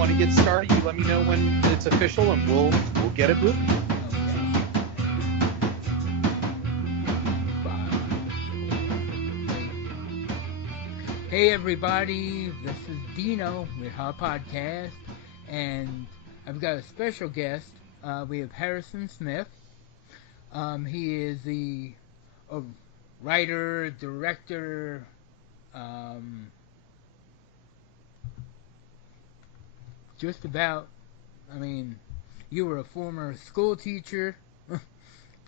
want to get started, you let me know when it's official, and we'll get it moving. Hey everybody, this is Dino with our podcast, and I've got a special guest. We have Harrison Smith. He is a writer, director, just about. I mean, you were a former school teacher,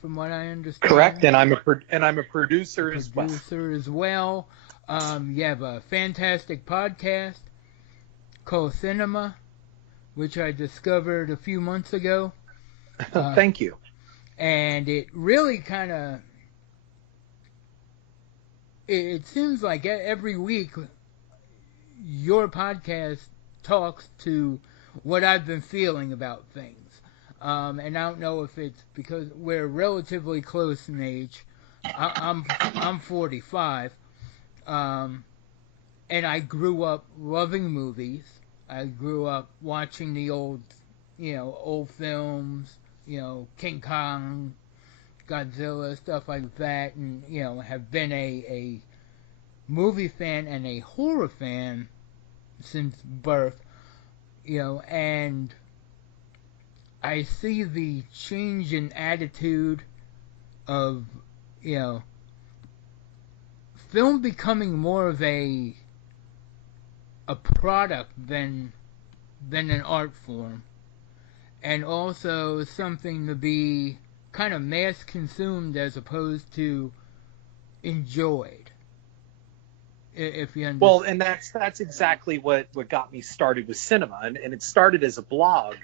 from what I understand. Correct, and I'm a producer as well. Producer as well. You have a fantastic podcast called CYNEMA, which I discovered a few months ago. Thank you. And it really kind of, it seems like every week your podcast talks to what I've been feeling about things. And I don't know if it's because we're relatively close in age. I'm 45. And I grew up loving movies. I grew up watching the old films, King Kong, Godzilla, stuff like that, and, have been a movie fan and a horror fan since birth, and I see the change in attitude of, film becoming more of a product than an art form, and also something to be kind of mass consumed as opposed to enjoyed. If you understand. Well, and that's exactly what got me started with cinema, and it started as a blog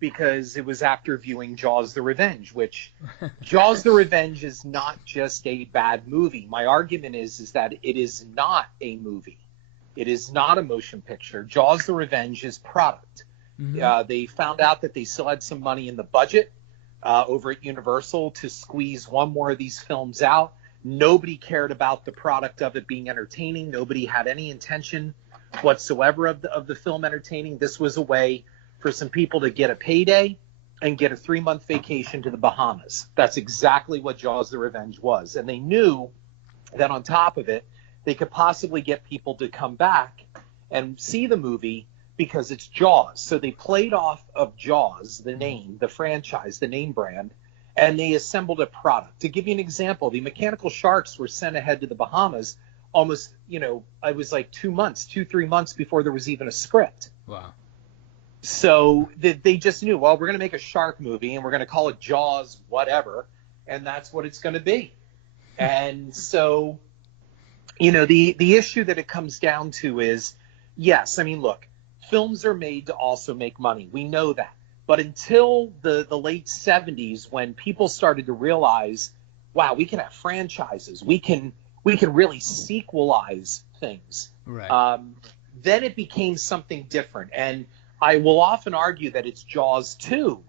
because it was after viewing Jaws the Revenge, which Jaws the Revenge is not just a bad movie. My argument is that it is not a movie. It is not a motion picture. Jaws the Revenge is product. Mm-hmm. They found out that they still had some money in the budget over at Universal to squeeze one more of these films out. Nobody cared about the product of it being entertaining. Nobody had any intention whatsoever of the film entertaining. This was a way for some people to get a payday and get a 3-month vacation to the Bahamas. That's exactly what Jaws the Revenge was. And they knew that on top of it, they could possibly get people to come back and see the movie because it's Jaws. So they played off of Jaws, the name, the franchise, the name brand, and they assembled a product. To give you an example, the Mechanical Sharks were sent ahead to the Bahamas almost, I was like 3 months before there was even a script. Wow. So they just knew, well, we're going to make a shark movie and we're going to call it Jaws whatever, and that's what it's going to be. And so, the issue that it comes down to is, yes, I mean, look, films are made to also make money. We know that. But until the late 70s, when people started to realize, wow, we can have franchises, we can really sequelize things, right. Then it became something different. And I will often argue that it's Jaws 2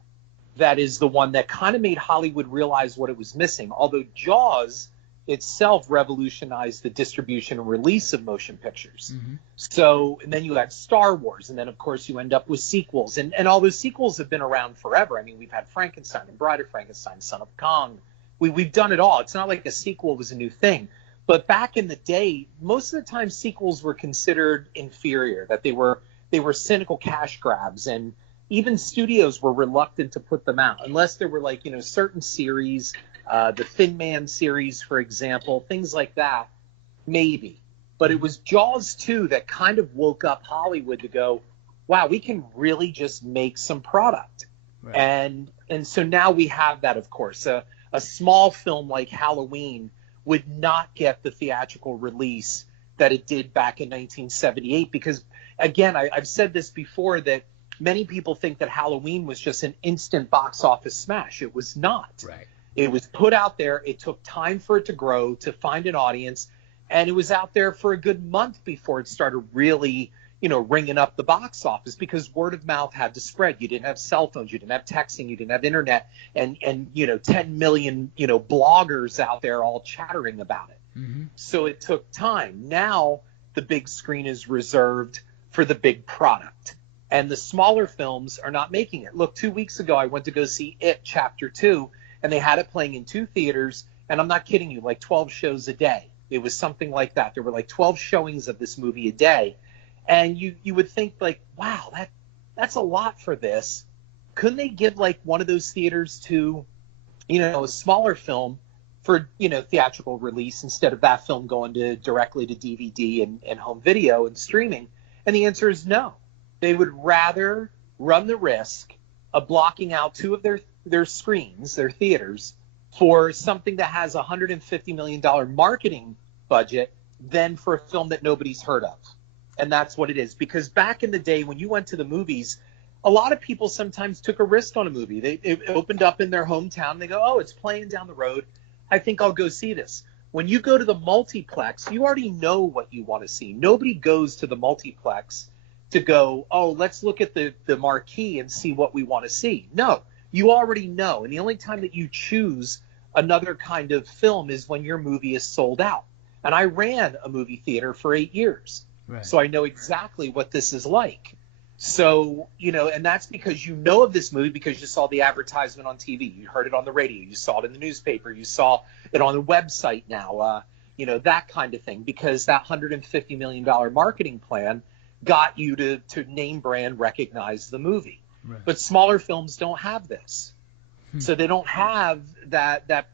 that is the one that kind of made Hollywood realize what it was missing. Although Jaws itself revolutionized the distribution and release of motion pictures. Mm-hmm. So, and then you had Star Wars, and then of course you end up with sequels. And all those sequels have been around forever. I mean, we've had Frankenstein and Bride of Frankenstein, Son of Kong. We've done it all. It's not like a sequel was a new thing. But back in the day, most of the time sequels were considered inferior, that they were cynical cash grabs, and even studios were reluctant to put them out unless there were certain series, the Thin Man series, for example, things like that, maybe. But it was Jaws 2 that kind of woke up Hollywood to go, wow, we can really just make some product. Right. And so now we have that, of course. A small film like Halloween would not get the theatrical release that it did back in 1978 because, again, I've said this before, that many people think that Halloween was just an instant box office smash. It was not. Right. It was put out there. It took time for it to grow, to find an audience, and it was out there for a good month before it started really, ringing up the box office because word of mouth had to spread. You didn't have cell phones, you didn't have texting, you didn't have internet, and 10 million, bloggers out there all chattering about it. Mm-hmm. So it took time. Now the big screen is reserved for the big product. and the smaller films are not making it. Look, 2 weeks ago, I went to go see It Chapter 2, and they had it playing in 2 theaters, and I'm not kidding you, like 12 shows a day. It was something like that. There were like 12 showings of this movie a day, and you would think like, wow, that's a lot for this. Couldn't they give like one of those theaters to, a smaller film for, theatrical release instead of that film going directly to DVD and home video and streaming? And the answer is no. They would rather run the risk of blocking out 2 of their screens, their theaters, for something that has a $150 million marketing budget than for a film that nobody's heard of. And that's what it is. Because back in the day when you went to the movies, a lot of people sometimes took a risk on a movie. It opened up in their hometown. They go, oh, it's playing down the road. I think I'll go see this. When you go to the multiplex, you already know what you want to see. Nobody goes to the multiplex to go, oh, let's look at the marquee and see what we want to see. No, you already know. And the only time that you choose another kind of film is when your movie is sold out. And I ran a movie theater for 8 years. Right. So I know exactly what this is like. So, and that's because you know of this movie because you saw the advertisement on TV. You heard it on the radio. You saw it in the newspaper. You saw it on the website now, that kind of thing, because that $150 million marketing plan got you to name brand recognize the movie. Right. But smaller films don't have this. So they don't have that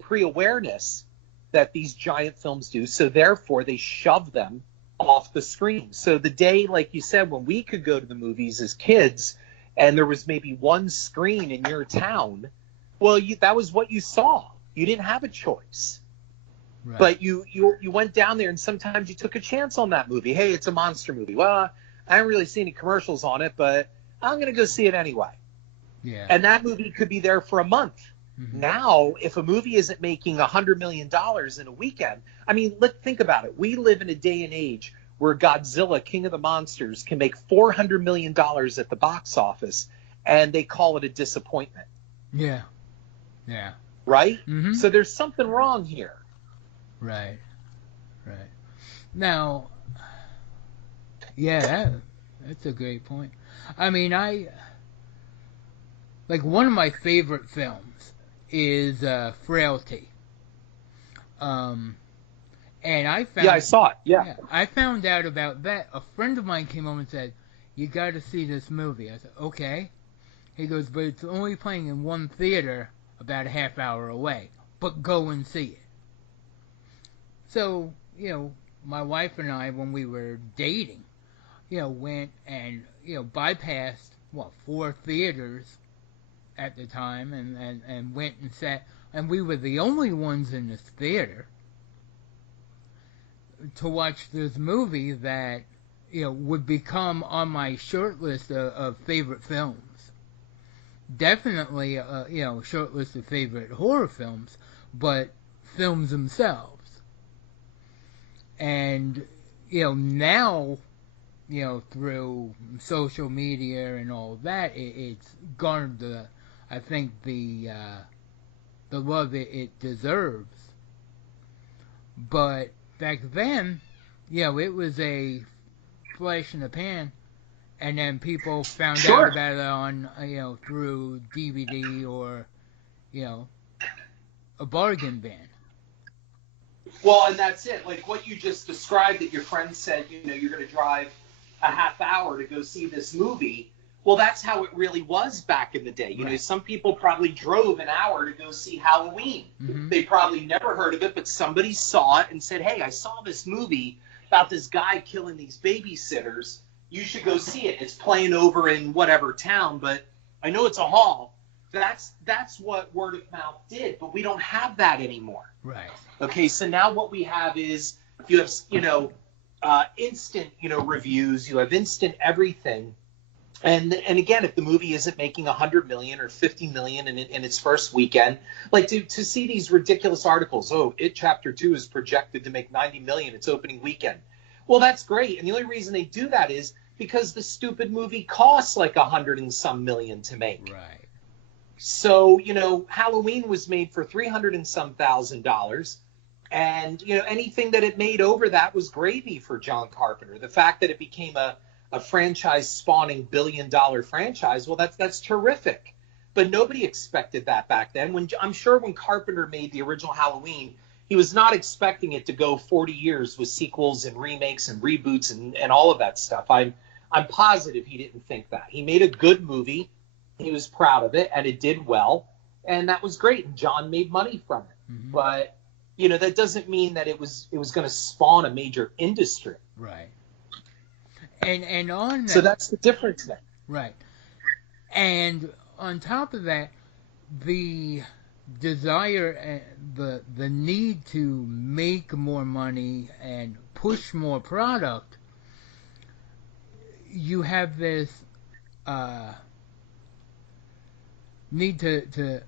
pre-awareness that these giant films do. So therefore they shove them off the screen. So the day, like you said, when we could go to the movies as kids and there was maybe one screen in your town, well, that was what you saw. You didn't have a choice. Right. But you went down there and sometimes you took a chance on that movie. Hey, it's a monster movie. Well, I haven't really seen any commercials on it, but I'm going to go see it anyway. Yeah. And that movie could be there for a month. Mm-hmm. Now, if a movie isn't making $100 million in a weekend, I mean, think about it. We live in a day and age where Godzilla, King of the Monsters, can make $400 million at the box office, and they call it a disappointment. Yeah. Yeah. Right? Mm-hmm. So there's something wrong here. Right. Right. Now, yeah, that's a great point. I mean, one of my favorite films is Frailty. And I found... Yeah, I saw it. Yeah. I found out about that. A friend of mine came home and said, you got to see this movie. I said, okay. He goes, but it's only playing in one theater about a half hour away. But go and see it. So, my wife and I, when we were dating, went and, bypassed, 4 theaters at the time and went and sat, and we were the only ones in this theater to watch this movie that, would become on my short list of favorite films. Definitely, short list of favorite horror films, but films themselves. And, now, through social media and all that, it's garnered the love it deserves. But back then, it was a flash in the pan, and then people found out about it on, through DVD or, a bargain bin. Well, and that's it. Like what you just described, that your friend said, you're going to drive a half hour to go see this movie. Well, that's how it really was back in the day. Right. Some people probably drove an hour to go see Halloween. Mm-hmm. They probably never heard of it, but somebody saw it and said, hey, I saw this movie about this guy killing these babysitters. You should go see it. It's playing over in whatever town, but I know it's a hall. That's what word of mouth did, but we don't have that anymore. Right. Okay, so now what we have is you have, instant, reviews. You have instant everything. And again, if the movie isn't making $100 million or $50 million in its first weekend, like to see these ridiculous articles, It Chapter 2 is projected to make $90 million its opening weekend. Well, that's great. And the only reason they do that is because the stupid movie costs like $100 and some million to make. Right. So, Halloween was made for $300 and some thousand. And, anything that it made over that was gravy for John Carpenter. The fact that it became a a franchise spawning billion-dollar franchise. Well, that's terrific. But nobody expected that back then. I'm sure when Carpenter made the original Halloween, he was not expecting it to go 40 years with sequels and remakes and reboots and all of that stuff. I'm positive he didn't think that. He made a good movie. He was proud of it, and it did well, and that was great. And John made money from it. Mm-hmm. But that doesn't mean that it was going to spawn a major industry. Right. And on that, so that's the difference then. Right. And on top of that, the desire, the need to make more money and push more product, you have this need to.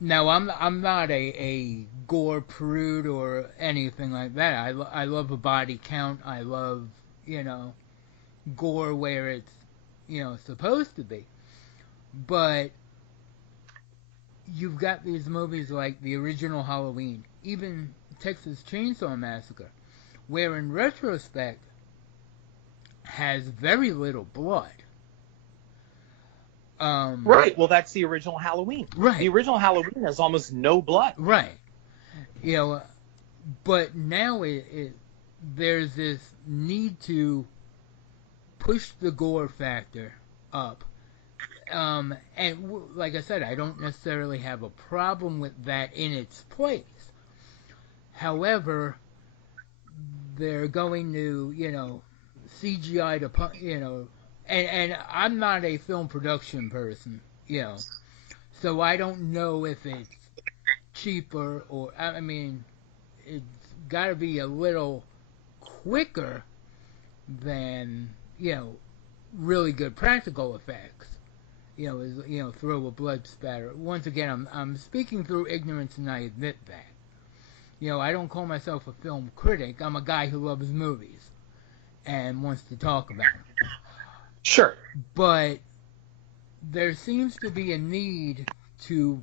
Now, I'm not a gore prude or anything like that. I love a body count. I love gore where it's supposed to be. But you've got these movies like the original Halloween, even Texas Chainsaw Massacre, where in retrospect has very little blood. Right. Well, that's the original Halloween. Right. The original Halloween has almost no blood. Right. But now there's this need to push the gore factor up. And like I said, I don't necessarily have a problem with that in its place. However, they're going to, CGI to, and I'm not a film production person, so I don't know if it's cheaper or, it's got to be a little quicker than, really good practical effects. Throw a blood spatter. Once again, I'm speaking through ignorance, and I admit that. I don't call myself a film critic. I'm a guy who loves movies and wants to talk about them. Sure. But there seems to be a need to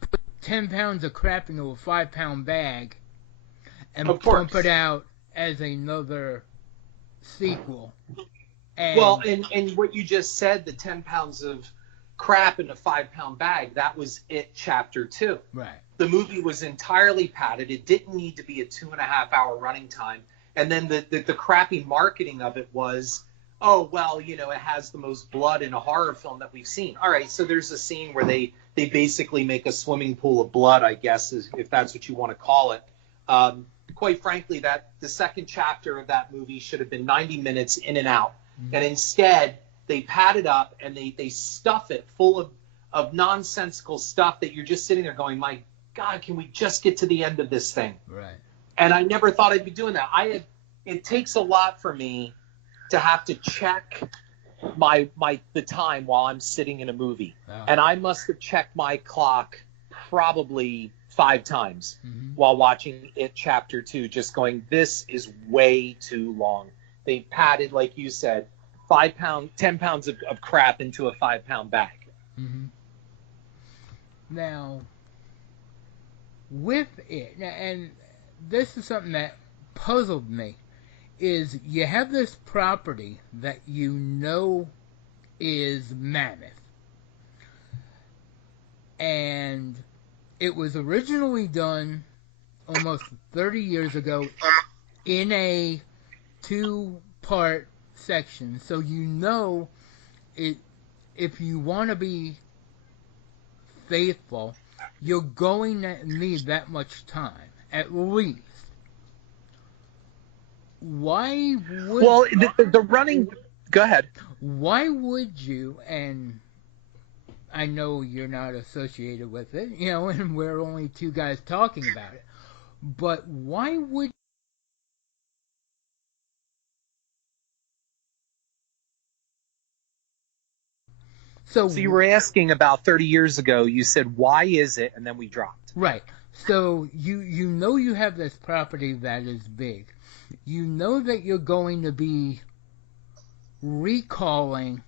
put 10 pounds of crap into a 5-pound bag and pump it out as another sequel. And what you just said, the 10 pounds of crap in a 5-pound bag, that was it, Chapter 2. Right. The movie was entirely padded. It didn't need to be a 2.5-hour running time. And then the crappy marketing of it was, it has the most blood in a horror film that we've seen. All right, so there's a scene where they basically make a swimming pool of blood, I guess, if that's what you want to call it. Quite frankly, that the second chapter of that movie should have been 90 minutes in and out. Mm-hmm. And instead, they pad it up and they stuff it full of nonsensical stuff that you're just sitting there going, my God, can we just get to the end of this thing? Right. And I never thought I'd be doing that. It takes a lot for me to have to check the time while I'm sitting in a movie. Oh. And I must have checked my clock probably 5 times while watching it Chapter 2, just going, this is way too long. They padded, like you said, 10 pounds of crap into a 5-pound bag. Mm-hmm. Now, with it, and this is something that puzzled me, is you have this property that is mammoth. And it was originally done almost 30 years ago in a 2-part section. So if you want to be faithful, you're going to need that much time, at least. Why would... Well, the running... Go ahead. Why would you, and I know you're not associated with it, and we're only 2 guys talking about it, but why would... So you were asking about 30 years ago, you said, why is it? And then we dropped. Right. So you have this property that is big. You know that you're going to be recalling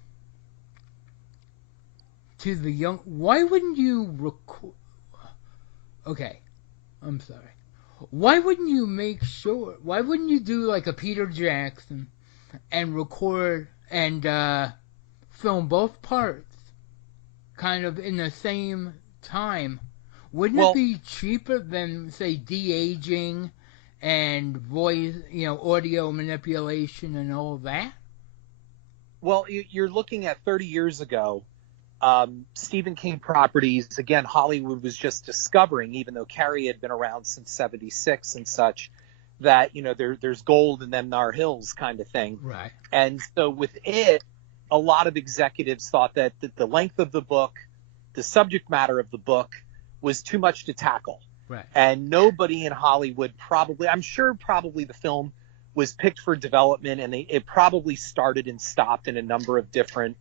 to the young... Why wouldn't you Okay, I'm sorry. Why wouldn't you make sure... Why wouldn't you do like a Peter Jackson and record and film both parts kind of in the same time, wouldn't it be cheaper than, say, de-aging and voice, audio manipulation and all that? Well, you're looking at 30 years ago. Stephen King properties, again, Hollywood was just discovering, even though Carrie had been around since 76 and such, that, there's gold in them nar hills kind of thing. Right. And so with it, a lot of executives thought that the length of the book, the subject matter of the book, was too much to tackle. Right. And nobody in Hollywood I'm sure the film was picked for development, and it probably started and stopped in a number of different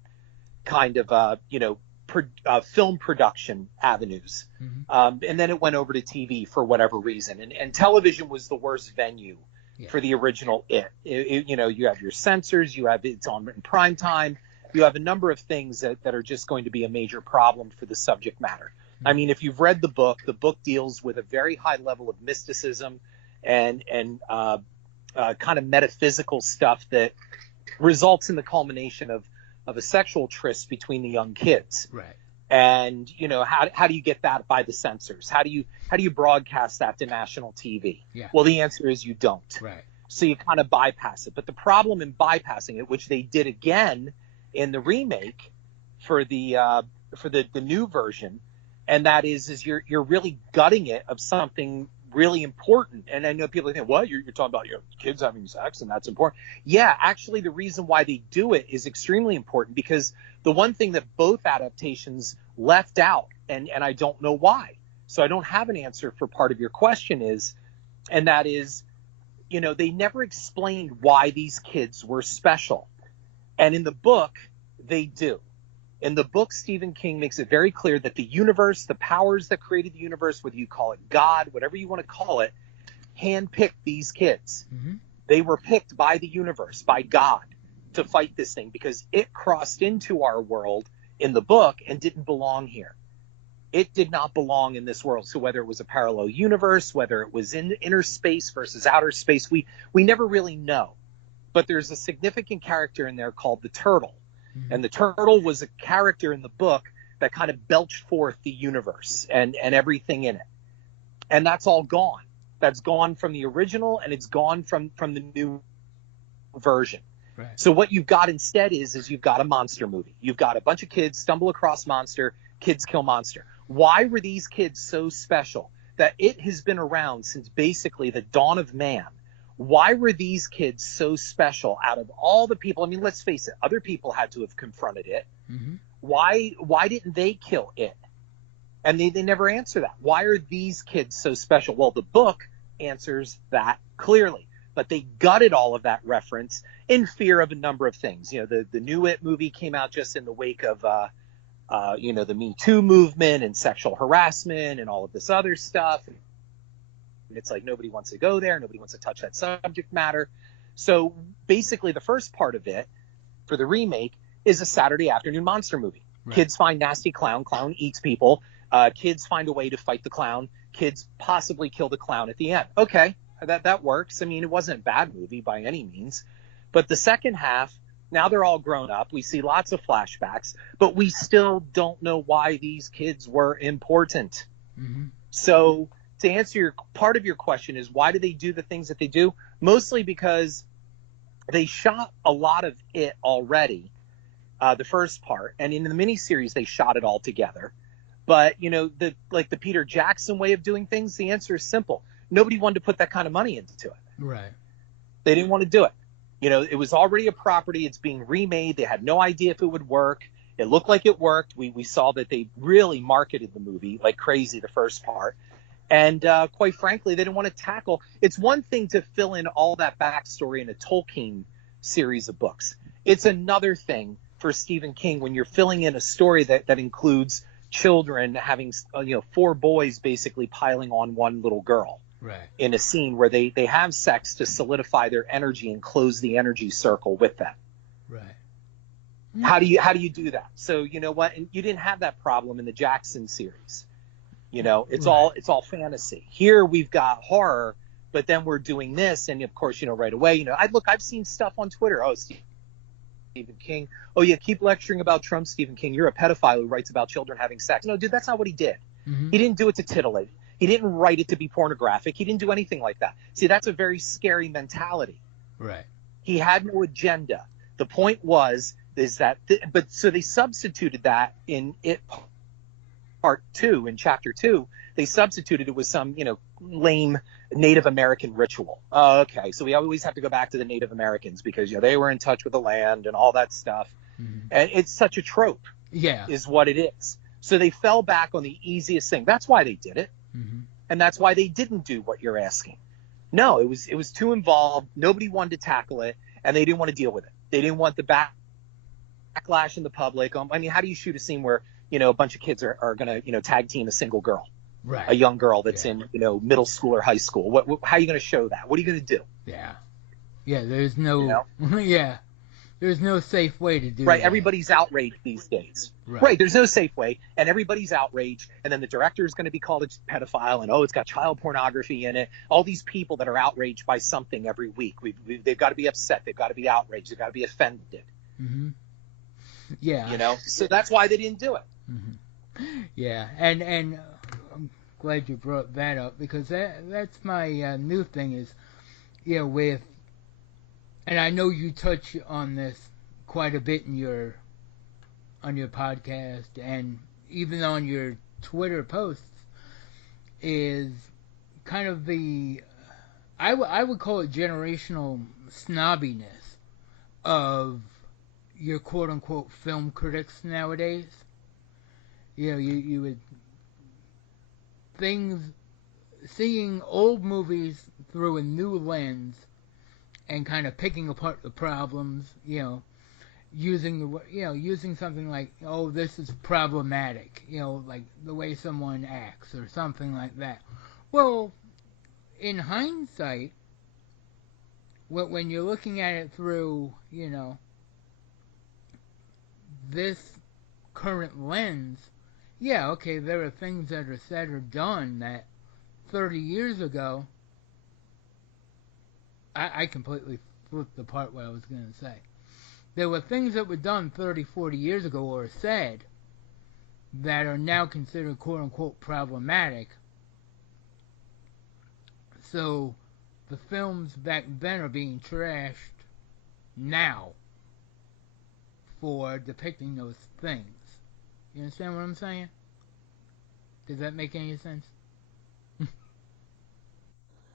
kind of, film production avenues. Mm-hmm. And then it went over to TV for whatever reason. And television was the worst venue for the original It. You have your censors, it's on in prime time. You have a number of things that are just going to be a major problem for the subject matter. I mean, if you've read the book deals with a very high level of mysticism and kind of metaphysical stuff that results in the culmination of a sexual tryst between the young kids. Right. And, how do you get that by the censors? How do you broadcast that to national TV? Yeah. Well, the answer is you don't. Right. So you kind of bypass it. But the problem in bypassing it, which they did again in the remake for the new version, and that is you're really gutting it of something really important. And I know people think, what, you're talking about kids having sex and that's important. Yeah, actually the reason why they do it is extremely important, because the one thing that both adaptations left out, and I don't know why, so I don't have an answer for part of your question is, and that is, they never explained why these kids were special. And in the book, they do. In the book, Stephen King makes it very clear that the universe, the powers that created the universe, whether you call it God, whatever you want to call it, handpicked these kids. Mm-hmm. They were picked by the universe, by God, to fight this thing, because it crossed into our world in the book and didn't belong here. It did not belong in this world. So whether it was a parallel universe, whether it was in inner space versus outer space, we never really know. But there's a significant character in there called the turtle. And the turtle was a character in the book that kind of belched forth the universe and everything in it. And that's all gone. That's gone from the original, and it's gone from the new version. Right. So what you've got instead is you've got a monster movie. You've got a bunch of kids stumble across monster, kids kill monster. Why were these kids so special that it has been around since basically the dawn of man? Why were these kids so special out of all the people? I mean, let's face it, other people had to have confronted it. Mm-hmm. Why didn't they kill it? And they never answer that. Why are these kids so special? Well, the book answers that clearly, but they gutted all of that reference in fear of a number of things. The new It movie came out just in the wake of, the Me Too movement and sexual harassment and all of this other stuff. And it's like nobody wants to go there. Nobody wants to touch that subject matter. So basically the first part of it for the remake is a Saturday afternoon monster movie. Right. Kids find nasty clown eats people. Kids find a way to fight the clown. Kids possibly kill the clown at the end. Okay, that works. I mean, it wasn't a bad movie by any means. But the second half, now they're all grown up. We see lots of flashbacks, but we still don't know why these kids were important. Mm-hmm. So to answer part of your question is, why do they do the things that they do? Mostly because they shot a lot of it already, the first part, and in the miniseries they shot it all together. But the Peter Jackson way of doing things, the answer is simple. Nobody wanted to put that kind of money into it. Right. They didn't want to do it. It was already a property. It's being remade. They had no idea if it would work. It looked like it worked. We saw that they really marketed the movie like crazy, the first part. And quite frankly, they didn't want to tackle. It's one thing to fill in all that backstory in a Tolkien series of books. It's another thing for Stephen King when you're filling in a story that includes children having, 4 boys basically piling on one little girl. Right. In a scene where they have sex to solidify their energy and close the energy circle with them. Right. How do you do that? So you know what? And you didn't have that problem in the Jackson series. It's right. all fantasy. Here we've got horror, but then we're doing this, and of course, right away, I've seen stuff on Twitter. Oh, Stephen King. Oh yeah, keep lecturing about Trump, Stephen King. You're a pedophile who writes about children having sex. No, dude, that's not what he did. Mm-hmm. He didn't do it to titillate. He didn't write it to be pornographic. He didn't do anything like that. See, that's a very scary mentality. Right. He had no agenda. The point is that, so they substituted that in it part 2, in chapter 2, they substituted it with some, lame Native American ritual. Oh, okay. So we always have to go back to the Native Americans because, they were in touch with the land and all that stuff. Mm-hmm. And it's such a trope. Yeah. Is what it is. So they fell back on the easiest thing. That's why they did it. Mm-hmm. And that's why they didn't do what you're asking. No, it was too involved. Nobody wanted to tackle it, and they didn't want to deal with it. They didn't want the backlash in the public. I mean, how do you shoot a scene where, a bunch of kids are going to, tag team a single girl, right? A young girl that's in, middle school or high school? How are you going to show that? What are you going to do? Yeah. Yeah, there's no, yeah. There's no safe way to do right. that. Everybody's outraged these days. Right. There's no safe way, and everybody's outraged. And then the director is going to be called a pedophile, and it's got child pornography in it. All these people that are outraged by something every week, they've got to be upset. They've got to be outraged. They've got to be offended. Mm-hmm. Yeah. So that's why they didn't do it. Mm-hmm. Yeah, and I'm glad you brought that up because that's my new thing is, with. And I know you touch on this quite a bit on your podcast and even on your Twitter posts, is kind of I would call it generational snobbiness of your quote unquote film critics nowadays. You would seeing old movies through a new lens and kind of picking apart the problems, using something like, oh, this is problematic, like the way someone acts or something like that. Well, in hindsight, when you're looking at it through, this current lens, yeah, okay, there are things that are said or done that 30 years ago, I completely flipped apart what I was going to say. There were things that were done 30, 40 years ago or said that are now considered quote-unquote problematic. So the films back then are being trashed now for depicting those things. You understand what I'm saying? Does that make any sense?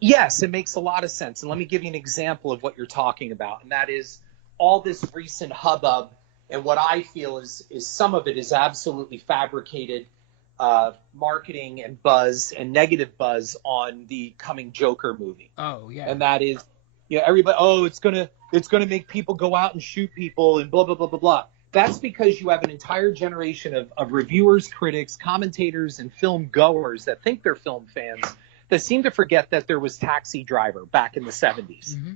Yes, it makes a lot of sense. And let me give you an example of what you're talking about. And that is all this recent hubbub. And what I feel is some of it is absolutely fabricated marketing and buzz and negative buzz on the coming Joker movie. Oh, yeah. And that is, everybody, it's gonna make people go out and shoot people and blah, blah, blah, blah, blah. That's because you have an entire generation of reviewers, critics, commentators, and film goers that think they're film fans that seem to forget that there was Taxi Driver back in the 70s. Mm-hmm.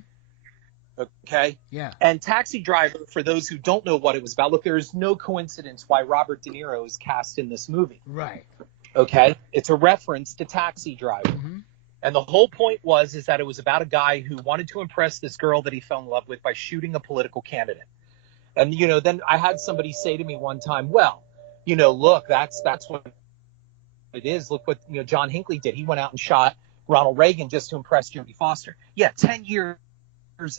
Okay? Yeah. And Taxi Driver, for those who don't know what it was about, look, there is no coincidence why Robert De Niro is cast in this movie. Right. Okay? It's a reference to Taxi Driver. Mm-hmm. And the whole point is that it was about a guy who wanted to impress this girl that he fell in love with by shooting a political candidate. And, then I had somebody say to me one time, well, look, that's what it is. Look what John Hinckley did. He went out and shot Ronald Reagan just to impress Jimmy Foster. Yeah, 10 years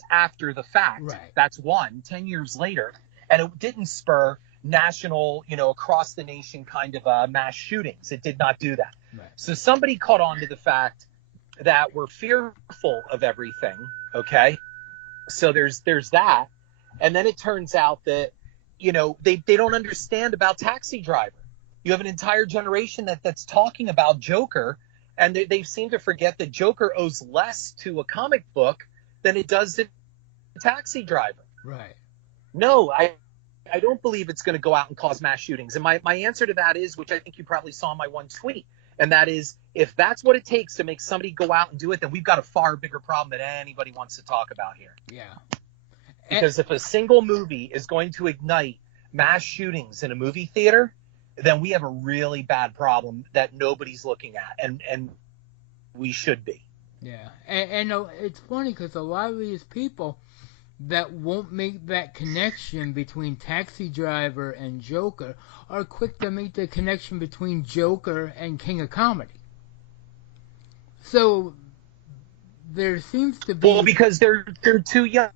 after the fact. Right. That's 10 years later. And it didn't spur national, across the nation kind of mass shootings. It did not do that. Right. So somebody caught on to the fact that we're fearful of everything. Okay. So there's that. And then it turns out that, they don't understand about Taxi Driver. You have an entire generation that's talking about Joker, and they seem to forget that Joker owes less to a comic book than it does to Taxi Driver. Right. No, I don't believe it's going to go out and cause mass shootings. And my answer to that is, which I think you probably saw in my one tweet, and that is, if that's what it takes to make somebody go out and do it, then we've got a far bigger problem than anybody wants to talk about here. Yeah. Because if a single movie is going to ignite mass shootings in a movie theater, then we have a really bad problem that nobody's looking at, and we should be. Yeah, and it's funny because a lot of these people that won't make that connection between Taxi Driver and Joker are quick to make the connection between Joker and King of Comedy. So there seems to be... Well, because they're too young.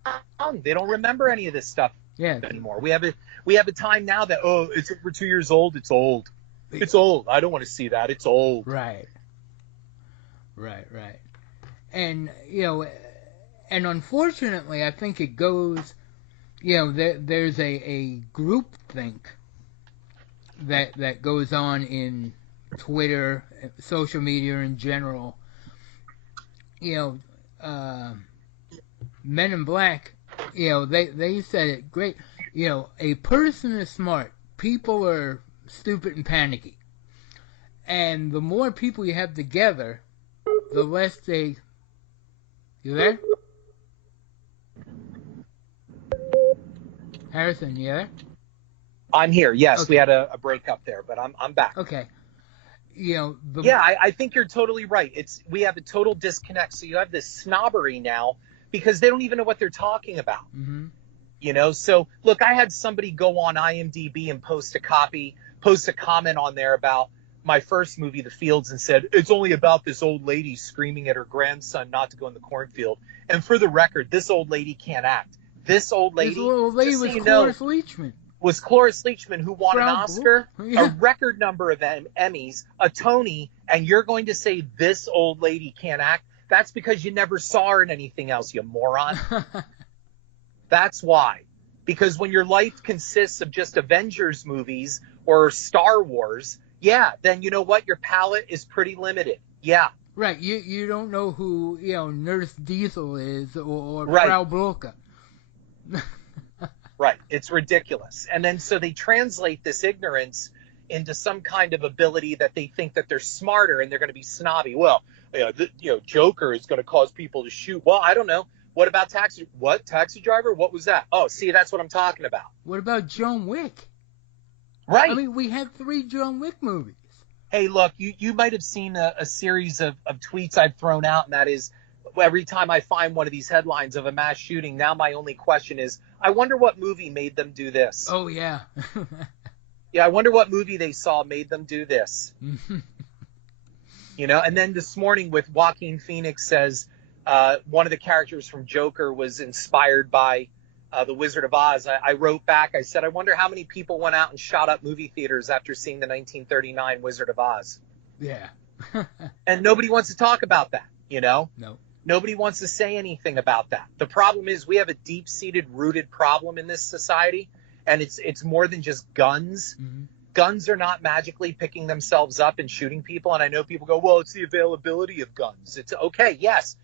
They don't remember any of this stuff anymore. We have a time now that, we're 2 years old. It's old. It's old. I don't want to see that. It's old. Right. And, and unfortunately, I think it goes, there's a group think that goes on in Twitter, social media in general. Men in Black, they said it great. A person is smart. People are stupid and panicky. And the more people you have together, the less they... You there? Harrison, you there? I'm here. Yes, okay. We had a break up there, but I'm back. Okay. I think you're totally right. We have a total disconnect. So you have this snobbery now because they don't even know what they're talking about. Mm-hmm. So look, I had somebody go on IMDb and post a comment on there about my first movie, The Fields, and said, it's only about this old lady screaming at her grandson not to go in the cornfield. And for the record, this old lady can't act. This old lady was Cloris Leachman. Was Cloris Leachman, who won an Oscar, a record number of Emmys, a Tony, and you're going to say this old lady can't act? That's because you never saw her in anything else, you moron. That's why. Because when your life consists of just Avengers movies or Star Wars, then you know what? Your palette is pretty limited. Yeah. Right. You don't know who, Nurse Diesel is or right. Frau Brocke. Right. It's ridiculous. And then so they translate this ignorance into some kind of ability that they think that they're smarter and they're going to be snobby. Well, Joker is going to cause people to shoot. Well, I don't know. What about Taxi Driver? What was that? Oh, see, that's what I'm talking about. What about John Wick? Right. I mean, we had 3 John Wick movies. Hey, look, you might have seen a series of tweets I've thrown out, and that is every time I find one of these headlines of a mass shooting, now my only question is, I wonder what movie made them do this. Oh, yeah. Yeah, I wonder what movie they saw made them do this. And then this morning with Joaquin Phoenix says one of the characters from Joker was inspired by The Wizard of Oz. I wrote back, I said, I wonder how many people went out and shot up movie theaters after seeing the 1939 Wizard of Oz. Yeah. And nobody wants to talk about that, No. Nobody wants to say anything about that. The problem is we have a deep-seated, rooted problem in this society, and it's more than just guns. Mm-hmm. Guns are not magically picking themselves up and shooting people, and I know people go, well, it's the availability of guns. It's okay, yes.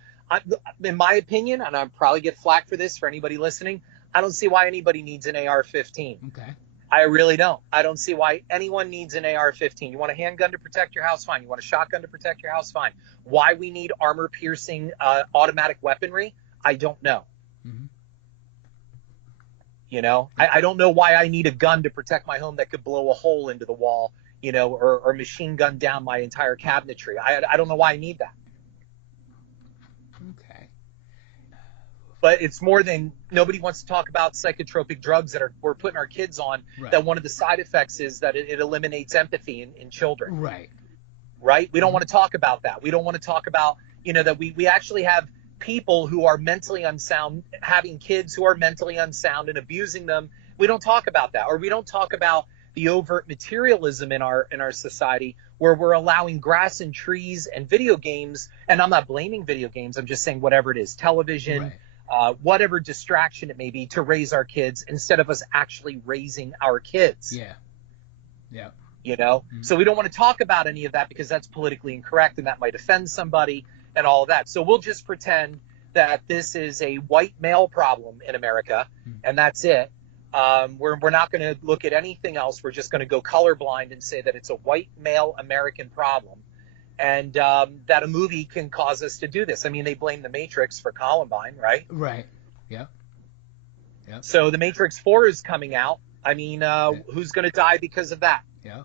In my opinion, and I'll probably get flack for this for anybody listening, I don't see why anybody needs an AR-15. Okay. I really don't. I don't see why anyone needs an AR-15. You want a handgun to protect your house? Fine. You want a shotgun to protect your house? Fine. Why we need armor-piercing automatic weaponry? I don't know. Mm-hmm. I don't know why I need a gun to protect my home that could blow a hole into the wall, or machine gun down my entire cabinetry. I don't know why I need that. Okay. But it's more than nobody wants to talk about psychotropic drugs that we're putting our kids on. Right. That one of the side effects is that it eliminates empathy in children. Right. Right. We don't want to talk about that. We don't want to talk about, that we actually have people who are mentally unsound, having kids who are mentally unsound and abusing them. We don't talk about that, or we don't talk about the overt materialism in our society where we're allowing grass and trees and video games. And I'm not blaming video games. I'm just saying whatever it is, television, right. Whatever distraction it may be, to raise our kids instead of us actually raising our kids. Yeah. Yeah. Mm-hmm. So we don't want to talk about any of that because that's politically incorrect and that might offend somebody and all of that. So we'll just pretend that this is a white male problem in America, and that's it. We're not going to look at anything else. We're just going to go colorblind and say that it's a white male American problem, and that a movie can cause us to do this. I mean, they blame The Matrix for Columbine, right? Right. Yeah. Yeah. So The Matrix 4 is coming out. I mean, who's going to die because of that? Yeah.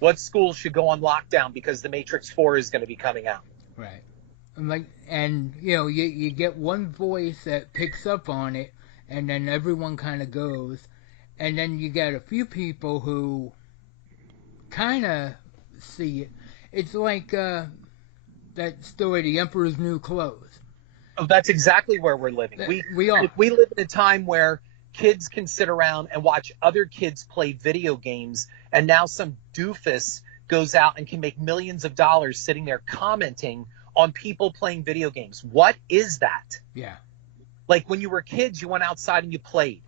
What schools should go on lockdown because The Matrix 4 is going to be coming out? Right. And you get one voice that picks up on it, and then everyone kind of goes, and then you get a few people who kind of see it. It's like that story, The Emperor's New Clothes. Oh, that's exactly where we're living. We are. We live in a time where kids can sit around and watch other kids play video games, and now some doofus goes out and can make millions of dollars sitting there commenting on people playing video games. What is that? Yeah. Like when you were kids, you went outside and you played.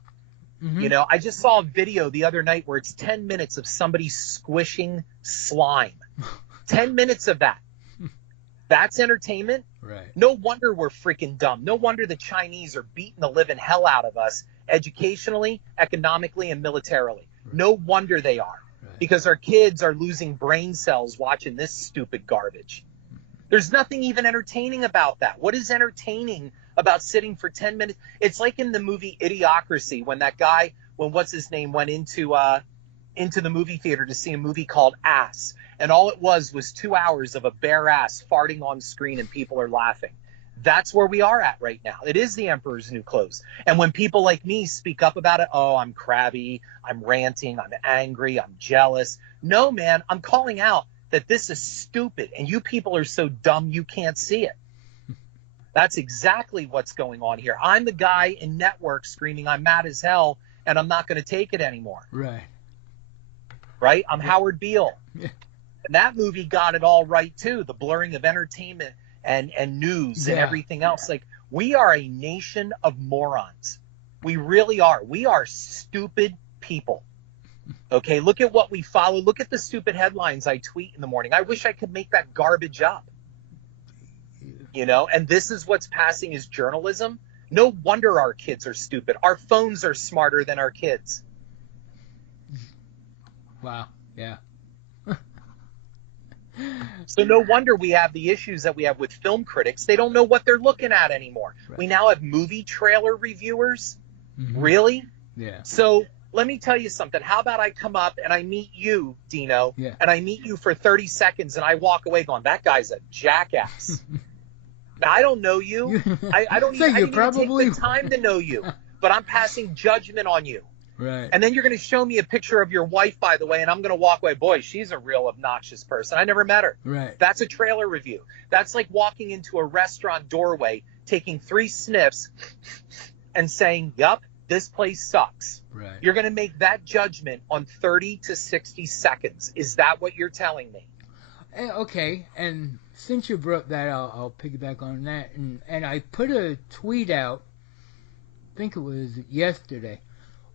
Mm-hmm. I just saw a video the other night where it's 10 minutes of somebody squishing slime. 10 minutes of that. That's entertainment? Right. No wonder we're freaking dumb. No wonder the Chinese are beating the living hell out of us educationally, economically, and militarily. Right. No wonder they are. Right. Because our kids are losing brain cells watching this stupid garbage. There's nothing even entertaining about that. What is entertaining about sitting for 10 minutes? It's like in the movie Idiocracy when that guy, what's his name, went into the movie theater to see a movie called Ass. And all it was 2 hours of a bare ass farting on screen and people are laughing. That's where we are at right now. It is the Emperor's New Clothes. And when people like me speak up about it, oh, I'm crabby, I'm ranting, I'm angry, I'm jealous. No, man, I'm calling out that this is stupid and you people are so dumb you can't see it. That's exactly what's going on here. I'm the guy in network screaming I'm mad as hell and I'm not going to take it anymore. Right? I'm Howard Beale. Yeah. And that movie got it all right too, the blurring of entertainment and news and everything else. Like, we are a nation of morons. We really are. We are stupid people. Okay, look at what we follow. Look at the stupid headlines I tweet in the morning. I wish I could make that garbage up. And this is what's passing as journalism. No wonder our kids are stupid. Our phones are smarter than our kids. Wow, yeah. So no wonder we have the issues that we have with film critics. They don't know what they're looking at anymore. Right. We now have movie trailer reviewers. Mm-hmm. Really? Yeah. So let me tell you something. How about I come up and I meet you, Dino, and I meet you for 30 seconds and I walk away going, that guy's a jackass. Now, I don't know you. I don't even, even take the time to know you, but I'm passing judgment on you. Right. And then you're going to show me a picture of your wife, by the way, and I'm going to walk away. Boy, she's a real obnoxious person. I never met her. Right. That's a trailer review. That's like walking into a restaurant doorway, taking 3 sniffs and saying, yup, this place sucks. Right. You're going to make that judgment on 30 to 60 seconds. Is that what you're telling me? Okay, and since you brought that, I'll piggyback on that. And I put a tweet out, I think it was yesterday,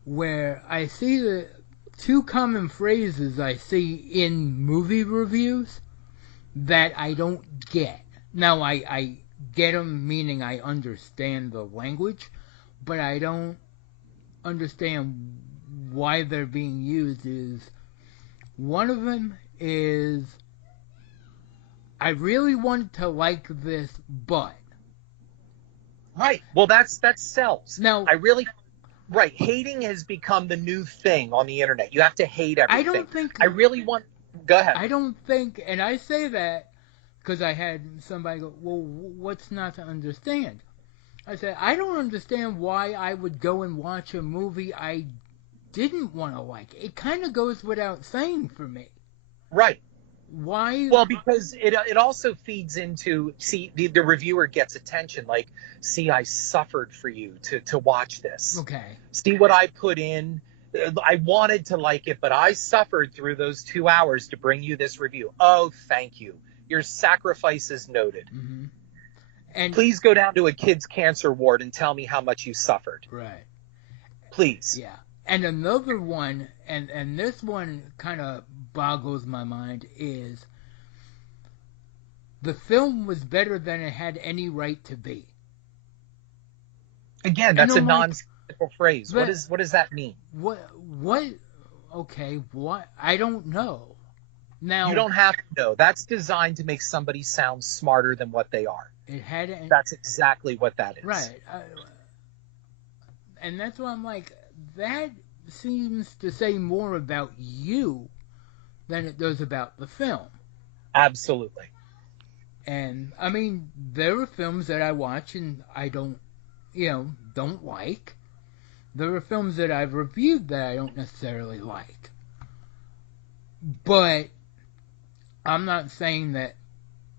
where I see the 2 common phrases I see in movie reviews that I don't get. Now, I get them, meaning I understand the language, but I don't understand why they're being used. Is one of them is, I really want to like this, but. Right. Well, that sells. Now, Right. Hating has become the new thing on the internet. You have to hate everything. I don't think. I really want. Go ahead. I don't think, and I say that because I had somebody go, well, what's not to understand? I said, I don't understand why I would go and watch a movie I didn't want to like. It kind of goes without saying for me. Right. Why? Well, because it also feeds into, see, the reviewer gets attention. Like, see, I suffered for you to watch this. Okay. See what I put in. I wanted to like it, but I suffered through those 2 hours to bring you this review. Oh, thank you. Your sacrifice is noted. Mm-hmm. And please go down to a kid's cancer ward and tell me how much you suffered. Right. Please. Yeah. And another one, and this one kind of boggles my mind, is the film was better than it had any right to be. Again, that's a non-technical phrase. What does that mean? What? Okay, what? I don't know. Now, you don't have to know. That's designed to make somebody sound smarter than what they are. That's exactly what that is. Right. And that's why I'm like, that seems to say more about you than it does about the film. Absolutely. And I mean, there are films that I watch and I don't like. There are films that I've reviewed that I don't necessarily like. But I'm not saying that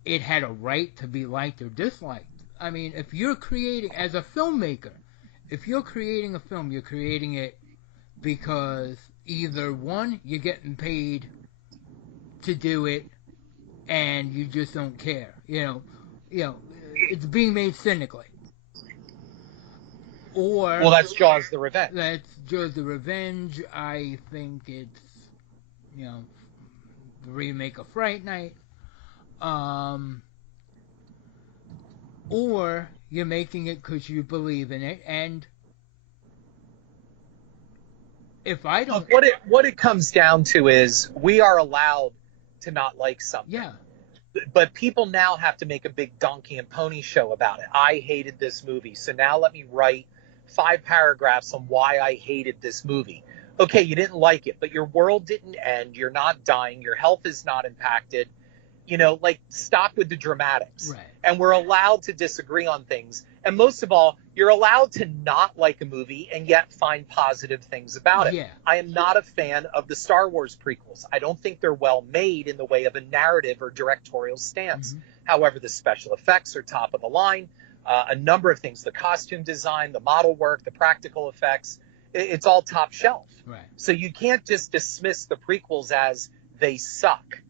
it had a right to be liked or disliked. I mean, if you're creating, as a filmmaker, if you're creating a film, you're creating it because either one, you're getting paid to do it and you just don't care. It's being made cynically. Or Well, that's Jaws the Revenge. That's Jaws the Revenge. I think it's, the remake of Fright Night. Or you're making it because you believe in it, and if I don't... What it comes down to is we are allowed to not like something. Yeah. But people now have to make a big donkey and pony show about it. I hated this movie, so now let me write 5 paragraphs on why I hated this movie. Okay, you didn't like it, but your world didn't end. You're not dying. Your health is not impacted. Stop with the dramatics. Right. And we're allowed to disagree on things. And most of all, you're allowed to not like a movie and yet find positive things about it. Yeah. I am not a fan of the Star Wars prequels. I don't think they're well made in the way of a narrative or directorial stance. Mm-hmm. However, the special effects are top of the line. A number of things, the costume design, the model work, the practical effects, it's all top shelf. Right. So you can't just dismiss the prequels as they suck.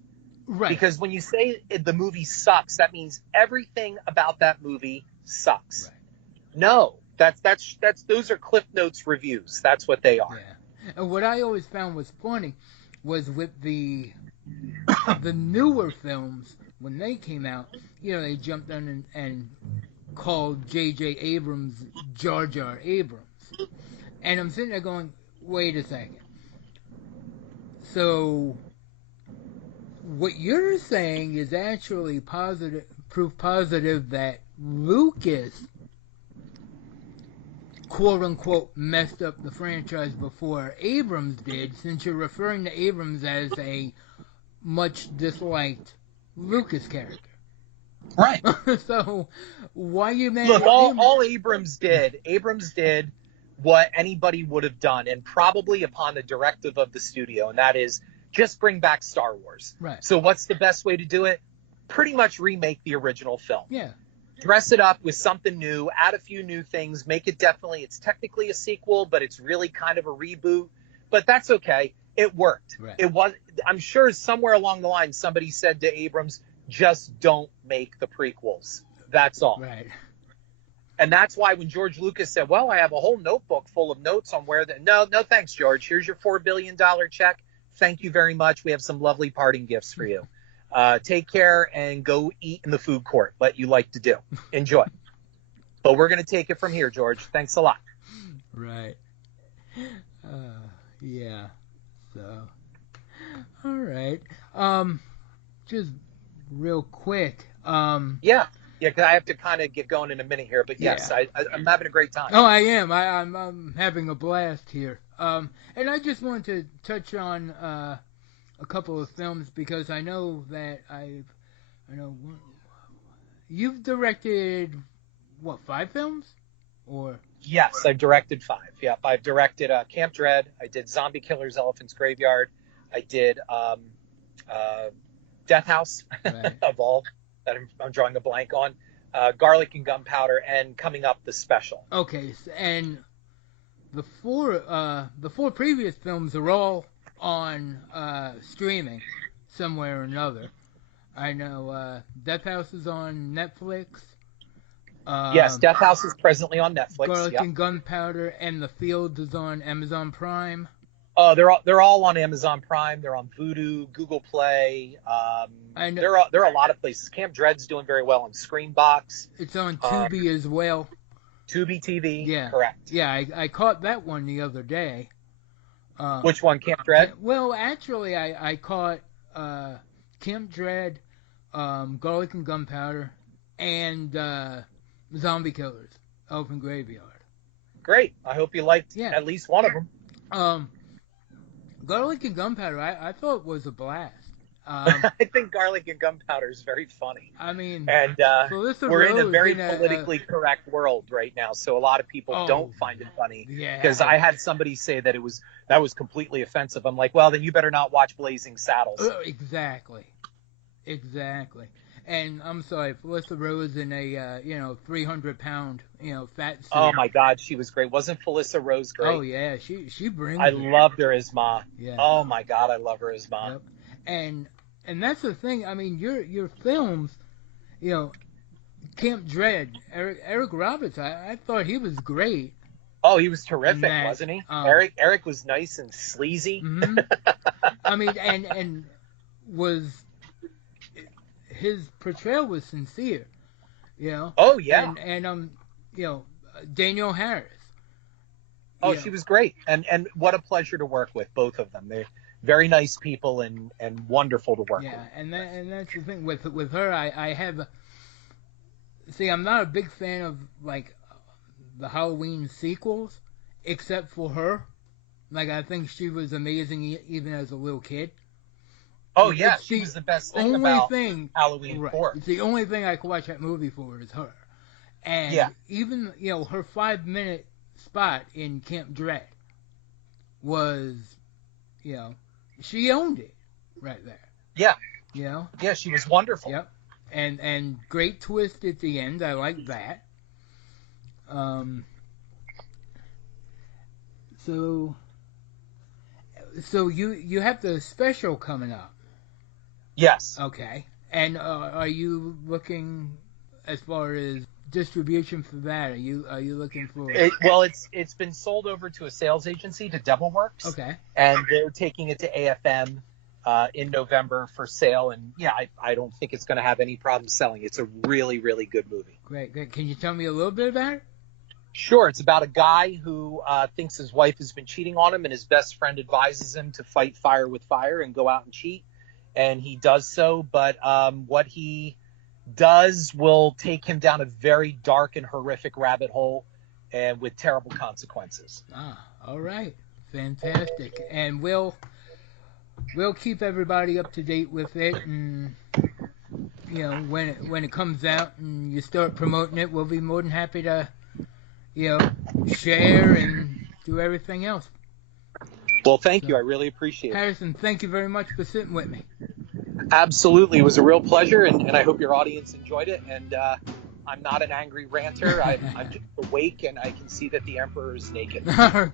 Right. Because when you say the movie sucks, that means everything about that movie sucks. Right. No, that's those are Cliff Notes reviews. That's what they are. Yeah. And what I always found was funny was with the newer films, when they came out, they jumped on and called J.J. Abrams Jar Jar Abrams. And I'm sitting there going, wait a second. So what you're saying is actually proof positive that Lucas, quote-unquote, messed up the franchise before Abrams did, since you're referring to Abrams as a much disliked Lucas character. Right. So why you mad? Look, all Abrams did what anybody would have done, and probably upon the directive of the studio, and that is just bring back Star Wars. Right. So what's the best way to do it? Pretty much remake the original film. Yeah. Dress it up with something new, add a few new things, make it it's technically a sequel, but it's really kind of a reboot. But that's okay. It worked. Right. I'm sure somewhere along the line somebody said to Abrams, just don't make the prequels. That's all. Right. And that's why when George Lucas said, well, I have a whole notebook full of notes on where no thanks, George. Here's your $4 billion check. Thank you very much. We have some lovely parting gifts for you. Take care and go eat in the food court, like you like to do. Enjoy. But we're going to take it from here, George. Thanks a lot. Right. Yeah. So, all right. Just real quick. Yeah, because I have to kind of get going in a minute here. But yes, yeah. I'm having a great time. Oh, I am. I'm having a blast here. And I just wanted to touch on a couple of films because I know that you've directed 5 films, or? Yes, I've directed 5. Yep, I've directed Camp Dread. I did Zombie Killers, Elephant's Graveyard. I did Death House, right. of all that I'm drawing a blank on. Garlic and Gunpowder, and coming up, the special. Okay, and the 4 previous films are all on streaming somewhere or another. I know Death House is on Netflix. Yes, Death House is presently on Netflix. Garlic and Gunpowder and The Field is on Amazon Prime. They're all on Amazon Prime. They're on Vudu, Google Play. I know. There are a lot of places. Camp Dread's doing very well on Screenbox. It's on Tubi as well. Tubi TV. Yeah. Correct. Yeah, I caught that one the other day. Which one, Camp Dread? Well, actually, I caught Camp Dread, Garlic and Gunpowder, and Zombie Killers, Elephant Graveyard. Great. I hope you liked at least one of them. Garlic and Gunpowder, I thought was a blast. I think garlic and gunpowder is very funny. I mean, And Felissa we're in a Rose very politically correct world right now, so a lot of people don't find it funny. Yeah. Because I had somebody say that that was completely offensive. I'm like, well, then you better not watch Blazing Saddles. Exactly. And I'm sorry, Felissa Rose in a 300-pound fat suit. Oh my God, she was great. Wasn't Felissa Rose great? Oh yeah, she brings. I loved her as Ma. Yeah. Oh my God, I love her as Ma. Yep. And that's the thing. I mean, your films, Camp Dread, Eric Roberts. I thought he was great. Oh, he was terrific, wasn't he? Eric was nice and sleazy. Mm-hmm. I mean, and was his portrayal was sincere, Oh yeah. And Daniel Harris. Oh, she was great, and what a pleasure to work with, both of them. They're very nice people and wonderful to work with. Yeah, and that's the thing with her. I have. See, I'm not a big fan of like the Halloween sequels, except for her. Like, I think she was amazing even as a little kid. Oh yeah, she was the best thing about Halloween 4. It's the only thing I could watch that movie for is her. And even her 5-minute spot in Camp Dread was, she owned it right there. Yeah. Yeah, she was wonderful. Yep. And great twist at the end. I like that. So you have the special coming up. Yes. Okay. And are you looking as far as distribution for that? Are you looking for? Well, it's been sold over to a sales agency, to Devilworks. Okay. And they're taking it to AFM in November for sale. And I don't think it's going to have any problem selling. It's a really, really good movie. Great. Can you tell me a little bit about it? Sure. It's about a guy who thinks his wife has been cheating on him, and his best friend advises him to fight fire with fire and go out and cheat. And he does so, but what he does will take him down a very dark and horrific rabbit hole, and with terrible consequences. All right. Fantastic. And we'll keep everybody up to date with it, and when it comes out and you start promoting it, we'll be more than happy to share and do everything else. Well, thank you. I really appreciate it. Harrison, thank you very much for sitting with me. Absolutely. It was a real pleasure, and I hope your audience enjoyed it. And I'm not an angry ranter. I'm just awake, and I can see that the Emperor is naked.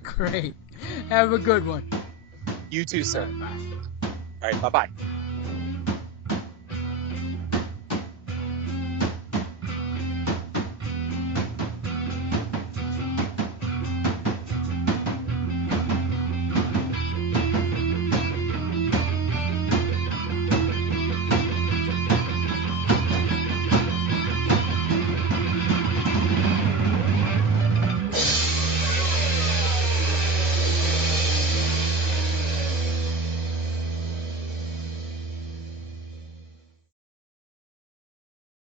Great. Have a good one. You too, sir. Bye. All right. Bye-bye.